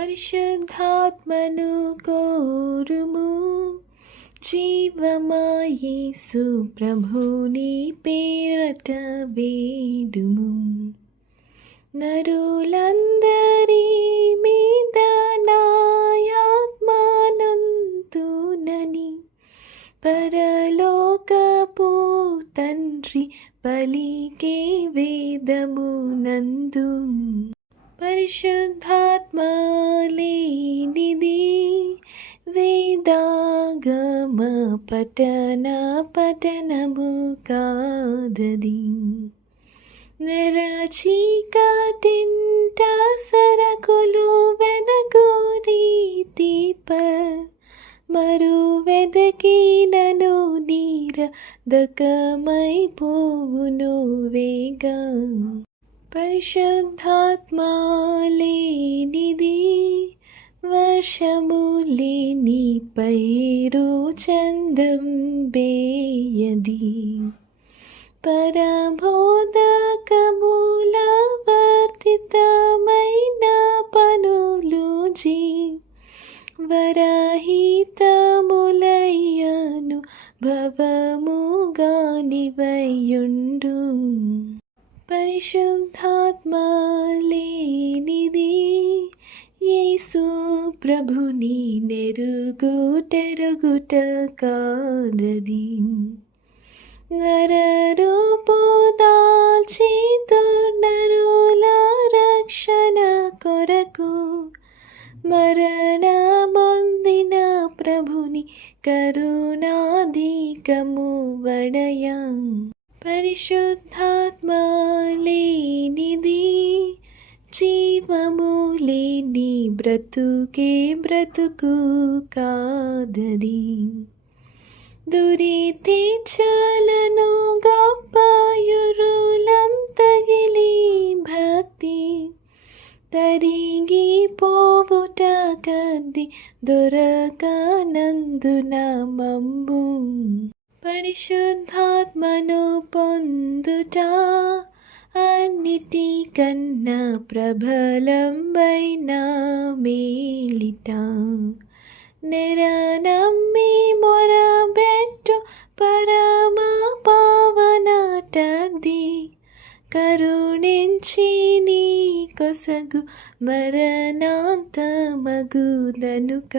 పరిశుద్ధాత్మను కోరుము. జీవమాయేసు ప్రభుని పేరట వేడుము. నరులందరి మీద నాయాత్మానంతునని పరలోకపు తండ్రి పలికే వేదమునందు. పరిశుద్ధాత్మ లేనిది వేదాగమ పఠన పఠనము కాదది. నరచీకటింట సరకులు వెదకు రీతిప మరు వెదకినను నీర దకమైపోవును వేగా. పరిశుద్ధాత్మ లేనిది వర్షము లేని పైరు చందం బేయది. పరబోధకమూల వర్తితమైన పనులు జీ వరహితములయ్యను భవముగా నివయుండు పరిశుద్ధాత్మ లేనిది యేసు ప్రభుని నెరుగుటెరుగుట కాదది నరరూపుదాల్చి దుర్నరుల రక్షణ కొరకు మరణ మరణమొందిన ప్రభుని కరుణాధికము వడయం. పరిశుద్ధాత్మ లేనిది జీవము లేని బ్రతుకే బ్రతుకు కాదది దురితి చలను గొప్పయురులం తగిలి భక్తి తరిగి పోవుట కద్ది దొరకనందున మమ్ము పరిశుద్ధాత్మను పొందుట అన్నిటి కన్నా ప్రబలంబైన మేలిట నెరనమ్మి మొరబెట్టు పరమ పావనటది కరుణించి నీ కొసగు మరణాంత మగుదనుక